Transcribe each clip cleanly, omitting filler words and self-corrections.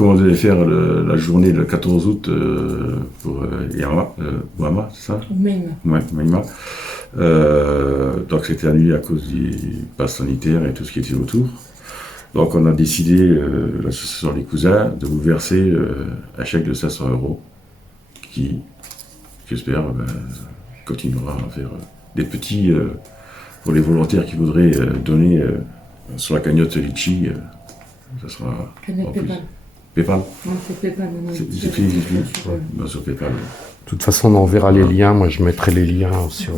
comment vous allez faire la journée le 14 août pour Ouama, c'est ça? Oumeima. Ouais, Oumeima. Donc c'était annulé à cause du pass sanitaire et tout ce qui était autour. Donc on a décidé, l'association Les Cousins, de vous verser un chèque de 500 € qui, j'espère, continuera à faire des petits pour les volontaires qui voudraient donner sur la cagnotte Litchi. Ça sera Cagnotte Paypal. Paypal. Non, c'est Paypal. J'ai pris sur Paypal. De toute façon, on enverra les liens. Moi, je mettrai les liens sur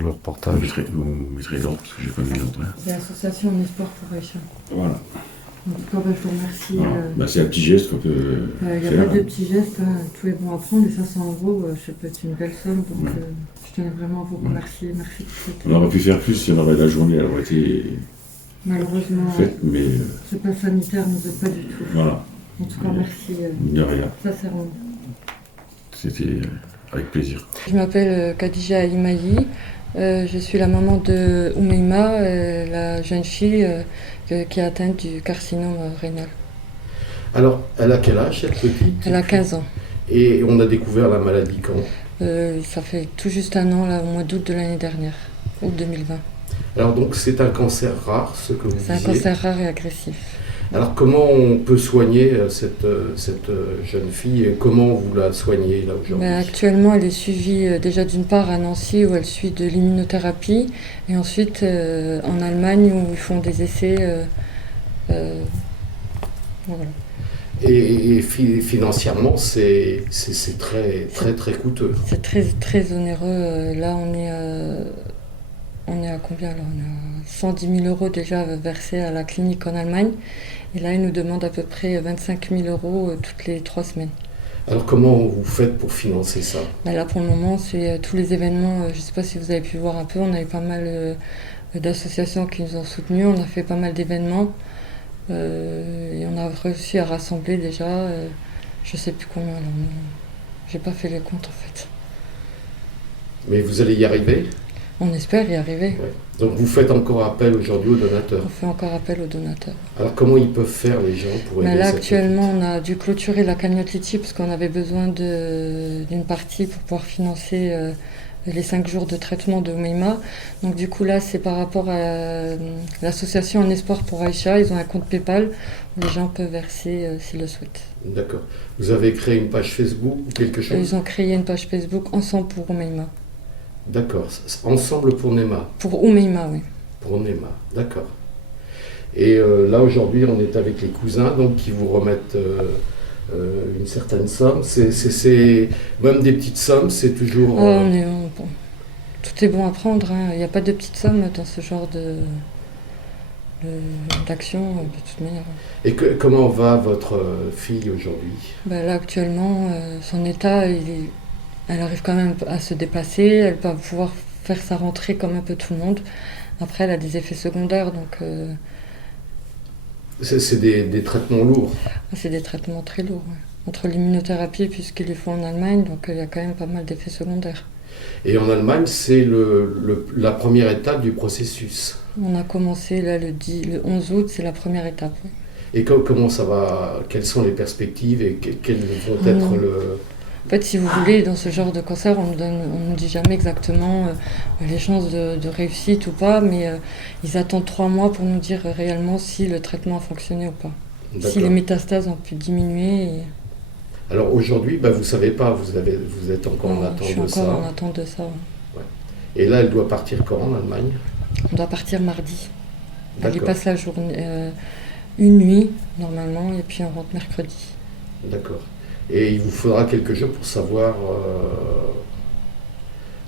le reportage. Vous mettrez l'ordre, parce que j'ai pas mis l'ordre. Hein. C'est l'association En Espoir pour Aïcha. Voilà. En tout cas, je vous remercie. Voilà. C'est un petit geste qu'on peut Il n'y a faire. pas de petits gestes, hein. Tout est bon à prendre. Et 500 €, ça peut être une belle somme. Donc, je tenais vraiment à vous remercier. Merci pour cette... On aurait pu faire plus si on avait la journée, elle aurait été Malheureusement, faite, mais ce pas sanitaire ne nous aide pas du tout. voilà. En tout cas, merci. De rien. Sincèrement. C'était avec plaisir. Je m'appelle Khadija Imayi. Je suis la maman de Oumeima, la jeune fille qui est atteinte du carcinome rénal. Alors, elle a quel âge, cette petite? Elle a 15 ans. Et on a découvert la maladie quand? Ça fait tout juste un an, là, au mois d'août de l'année dernière, août 2020. Alors donc, c'est un cancer rare, ce que vous disiez. C'est un cancer rare et agressif. Alors comment on peut soigner cette jeune fille et comment vous la soignez là aujourd'hui? Actuellement, elle est suivie déjà d'une part à Nancy où elle suit de l'immunothérapie et ensuite en Allemagne où ils font des essais. Voilà. Et financièrement, c'est très coûteux. C'est très onéreux. Là, on est à combien là? On est à 110 000 € déjà versés à la clinique en Allemagne. Et là, ils nous demandent à peu près 25 000 € toutes les 3 semaines. Alors comment vous faites pour financer ça? Là, pour le moment, c'est tous les événements. Je ne sais pas si vous avez pu voir un peu. On a eu pas mal d'associations qui nous ont soutenus. On a fait pas mal d'événements. Et on a réussi à rassembler déjà. Je ne sais plus combien. J'ai pas fait les comptes en fait. Mais vous allez y arriver? On espère y arriver. Ouais. Donc vous faites encore appel aujourd'hui aux donateurs? On fait encore appel aux donateurs. Alors comment ils peuvent faire les gens pour aider Là cette actuellement petite? on a dû clôturer la cagnotte Litchi parce qu'on avait besoin d'une partie pour pouvoir financer les 5 jours de traitement de Oumeima. Donc du coup là c'est par rapport à l'association En Espoir pour Aïcha. Ils ont un compte Paypal où les gens peuvent verser s'ils le souhaitent. D'accord. Vous avez créé une page Facebook ou quelque chose? Ils ont créé une page Facebook Ensemble pour Oumeima. D'accord. Ensemble pour Nema. Pour Oumeima, oui. Pour Nema, d'accord. Et là aujourd'hui on est avec les cousins donc qui vous remettent une certaine somme. C'est même des petites sommes, c'est toujours. Bon. Tout est bon à prendre. Hein. Il n'y a pas de petites sommes dans ce genre d'action de toute manière. Et comment va votre fille aujourd'hui? Là actuellement, son état, elle arrive quand même à se déplacer. Elle va pouvoir faire sa rentrée comme un peu tout le monde. Après, elle a des effets secondaires, donc. C'est des traitements lourds. C'est des traitements très lourds. Ouais. Entre l'immunothérapie, puisqu'ils les font en Allemagne, donc il y a quand même pas mal d'effets secondaires. Et en Allemagne, c'est la première étape du processus. On a commencé là le 11 août, c'est la première étape. Oui. Et comment ça va? Quelles sont les perspectives et quels vont être En fait, si vous voulez, dans ce genre de cancer, on ne dit jamais exactement les chances de réussite ou pas, mais ils attendent 3 mois pour nous dire réellement si le traitement a fonctionné ou pas. Si les métastases ont pu diminuer. Alors aujourd'hui, vous ne savez pas, vous êtes encore en attente de ça. Je suis encore en attente de ça. Ouais. Et là, elle doit partir quand en Allemagne? On doit partir mardi. Elle y passe la journée, une nuit normalement, et puis on rentre mercredi. D'accord. Et il vous faudra quelques jours pour savoir...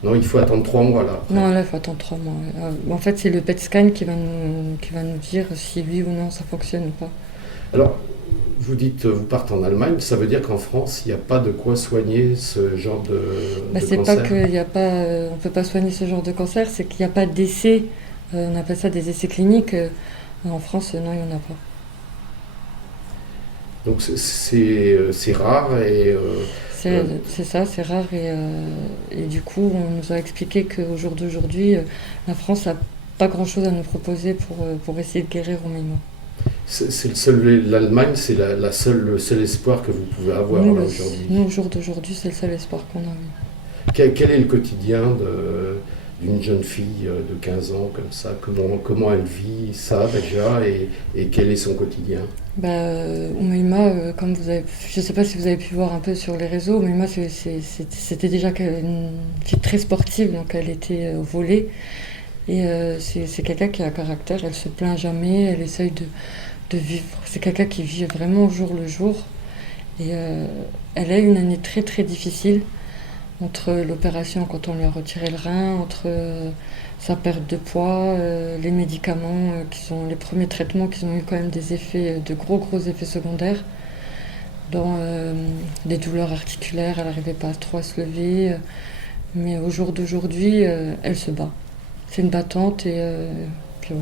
Non, il faut attendre 3 mois là. Après. Non, là, il faut attendre 3 mois. En fait, c'est le PET scan qui va nous dire si oui ou non ça fonctionne ou pas. Alors, vous dites vous partez en Allemagne, ça veut dire qu'en France, il n'y a pas de quoi soigner ce genre de c'est cancer? pas qu'il n'y a pas... on ne peut pas soigner ce genre de cancer, c'est qu'il n'y a pas d'essais. On appelle ça des essais cliniques. En France, non, il n'y en a pas. Donc c'est rare et... c'est ça, c'est rare et du coup on nous a expliqué qu'au jour d'aujourd'hui la France n'a pas grand chose à nous proposer pour essayer de guérir Oumeima. L'Allemagne, c'est le seul espoir que vous pouvez avoir là, aujourd'hui. Nous, au jour d'aujourd'hui, c'est le seul espoir qu'on a. Oui. Quel est le quotidien d'une jeune fille de 15 ans comme ça? Comment elle vit ça déjà et quel est son quotidien? Oumaima, comme je ne sais pas si vous avez pu voir un peu sur les réseaux, Oumaima c'était déjà une fille très sportive, donc elle était au volley. Et c'est quelqu'un qui a un caractère, elle se plaint jamais, elle essaye de vivre. C'est quelqu'un qui vit vraiment au jour le jour. Et elle a eu une année très très difficile, entre l'opération quand on lui a retiré le rein, entre sa perte de poids, les médicaments, les premiers traitements qui ont eu quand même des effets, de gros effets secondaires, dans des douleurs articulaires, elle n'arrivait pas trop à se lever, mais au jour d'aujourd'hui, elle se bat. C'est une battante et puis ouais.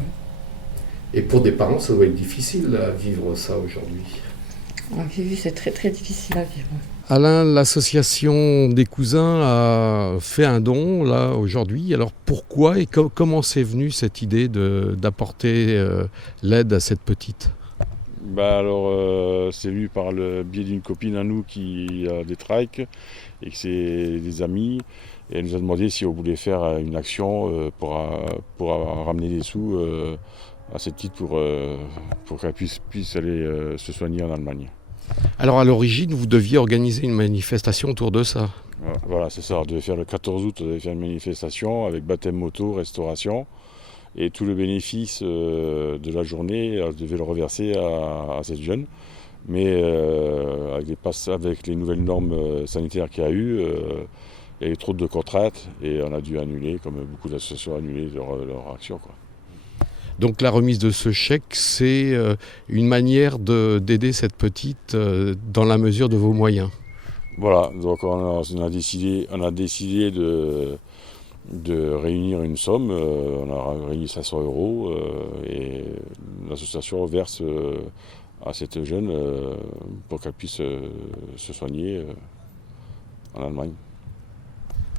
Et pour des parents, ça doit être difficile à vivre ça aujourd'hui. Oui, c'est très très difficile à vivre. Alain, l'association des cousins a fait un don là aujourd'hui. Alors pourquoi et comment c'est venu cette idée d'apporter l'aide à cette petite? C'est venu par le biais d'une copine à nous qui a des trikes et que c'est des amis. Et elle nous a demandé si on voulait faire une action pour ramener des sous à cette petite pour qu'elle puisse aller se soigner en Allemagne. Alors à l'origine, vous deviez organiser une manifestation autour de ça. Voilà, c'est ça. On devait faire le 14 août, on devait faire une manifestation avec baptême moto, restauration. Et tout le bénéfice de la journée, on devait le reverser à cette jeune. Mais avec les nouvelles normes sanitaires qu'il y a eu, il y a eu trop de contraintes et on a dû annuler, comme beaucoup d'associations, annuler leur action, quoi. Donc la remise de ce chèque, c'est une manière d'aider cette petite dans la mesure de vos moyens. Voilà, donc on a décidé de réunir une somme. On a réuni 500 € et l'association verse à cette jeune pour qu'elle puisse se soigner en Allemagne.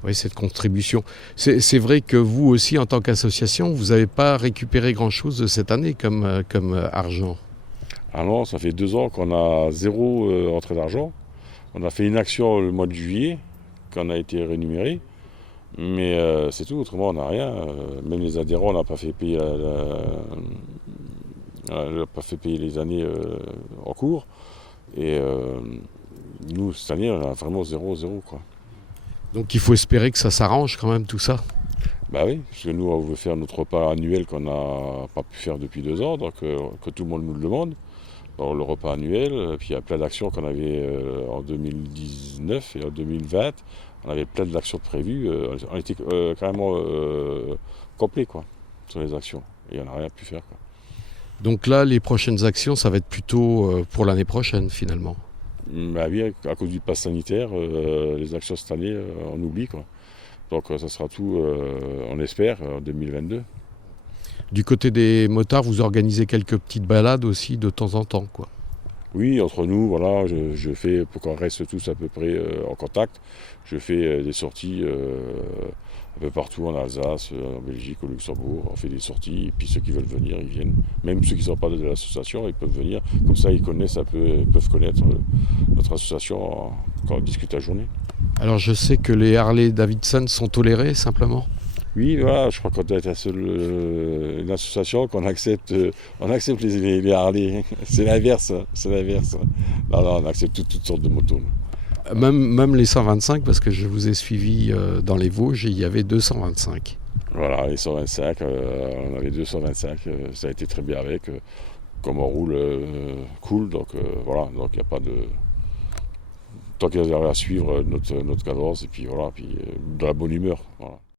Oui, cette contribution. C'est vrai que vous aussi, en tant qu'association, vous n'avez pas récupéré grand-chose de cette année comme argent. Ah non, ça fait 2 ans qu'on a 0 entrée d'argent. On a fait une action le mois de juillet, qu'on a été rémunéré, mais c'est tout, autrement on n'a rien. Même les adhérents, on n'a pas fait payer les années en cours. Et nous, cette année, on a vraiment 0, quoi. Donc il faut espérer que ça s'arrange quand même tout ça. Bah oui, parce que nous on veut faire notre repas annuel qu'on n'a pas pu faire depuis 2 ans, donc que tout le monde nous le demande. Alors, le repas annuel, puis il y a plein d'actions qu'on avait en 2019 et en 2020. On avait plein d'actions prévues, on était carrément complet quoi, sur les actions, et on n'a rien pu faire, quoi. Donc là, les prochaines actions, ça va être plutôt pour l'année prochaine finalement. Bah oui, à cause du pass sanitaire, les actions cette année, on oublie, quoi. Donc ça sera tout, on espère, en 2022. Du côté des motards, vous organisez quelques petites balades aussi de temps en temps, quoi. Oui, entre nous, voilà, je fais, pour qu'on reste tous à peu près en contact, je fais des sorties un peu partout en Alsace, en Belgique, au Luxembourg. On fait des sorties, et puis ceux qui veulent venir, ils viennent. Même ceux qui ne sont pas de l'association, ils peuvent venir. Comme ça, ils peuvent connaître notre association quand on discute la journée. Alors je sais que les Harley Davidson sont tolérés simplement. Oui, voilà, je crois qu'on doit être une association qu'on accepte, on accepte les Harley. C'est l'inverse. Non, on accepte toutes sortes de motos. Même les 125, parce que je vous ai suivi dans les Vosges, et il y avait 225. Voilà, les 125, on avait 225, ça a été très bien avec. Comme on roule cool, donc voilà, donc il n'y a pas de... Tant qu'ils arrivent à suivre notre cadence, et puis voilà, puis de la bonne humeur. Voilà.